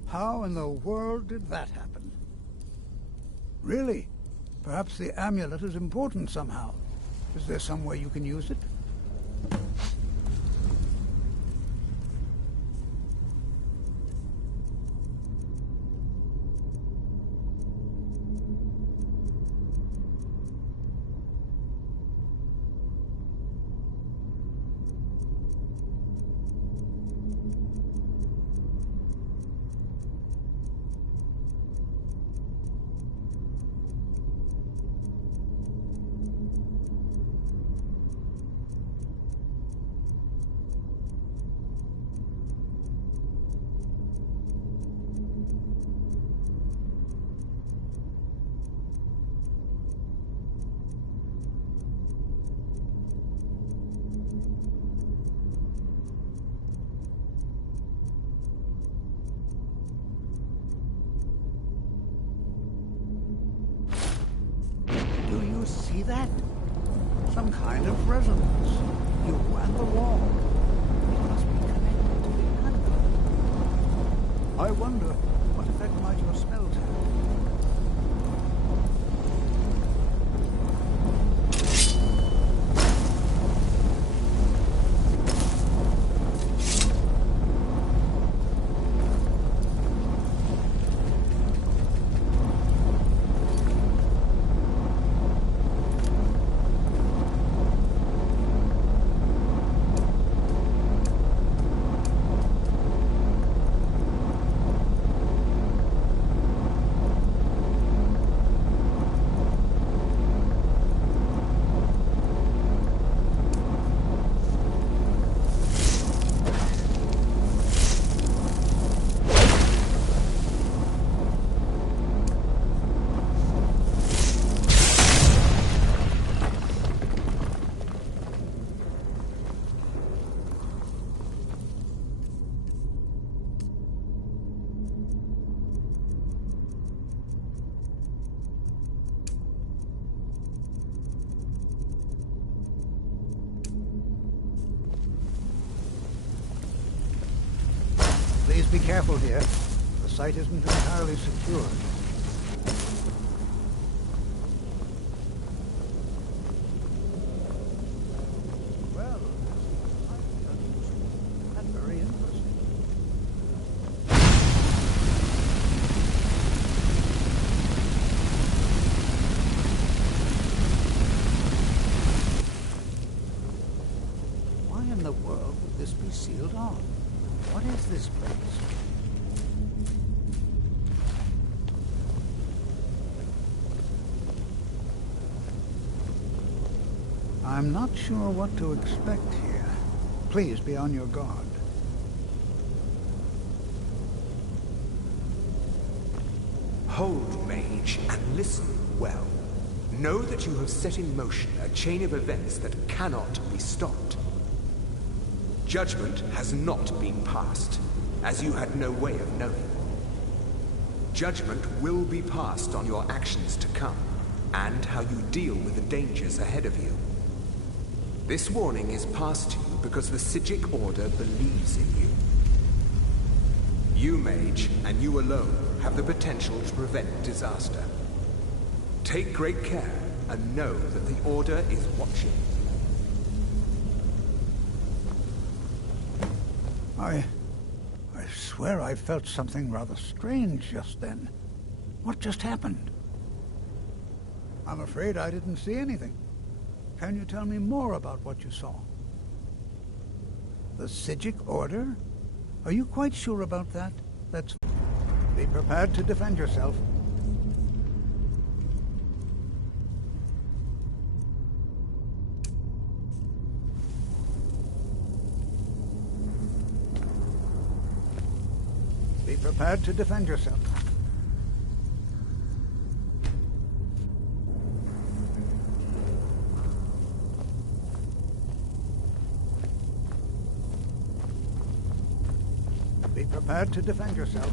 How in the world did that happen? Really? Perhaps the amulet is important somehow. Is there some way you can use it? see that? Some kind of resonance. You and the wall. It must be connected to the anvil. I wonder what effect might your spells have. Please be careful here. The site isn't entirely secure. Well, that's very interesting. Why in the world would this be sealed off? What is this place? I'm not sure what to expect here. Please be on your guard. Hold, mage, and listen well. Know that you have set in motion a chain of events that cannot be stopped. Judgment has not been passed, as you had no way of knowing. Judgment will be passed on your actions to come, and how you deal with the dangers ahead of you. This warning is passed to you because the Psijic Order believes in you. You, mage, and you alone, have the potential to prevent disaster. Take great care, and know that the Order is watching. I swear I felt something rather strange just then. What just happened? I'm afraid I didn't see anything. Can you tell me more about what you saw? The Psijic Order? Are you quite sure about that? That's... Be prepared to defend yourself. Be prepared to defend yourself. Be prepared to defend yourself.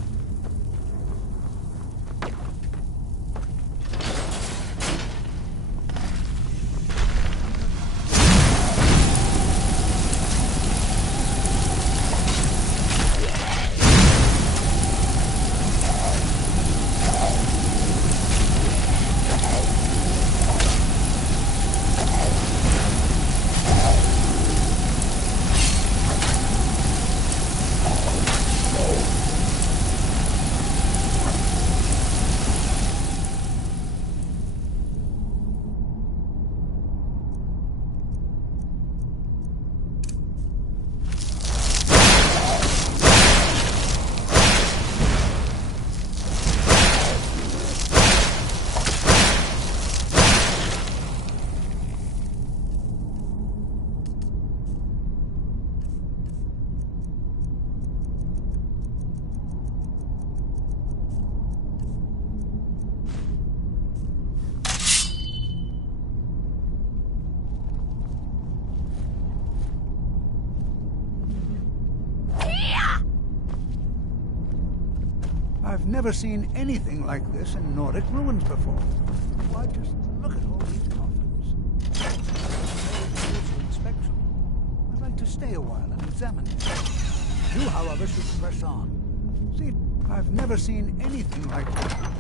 I've never seen anything like this in Nordic ruins before. Why, just look at all these coffins. stay a while and examine it. You, however, should press on. See, I've never seen anything like this.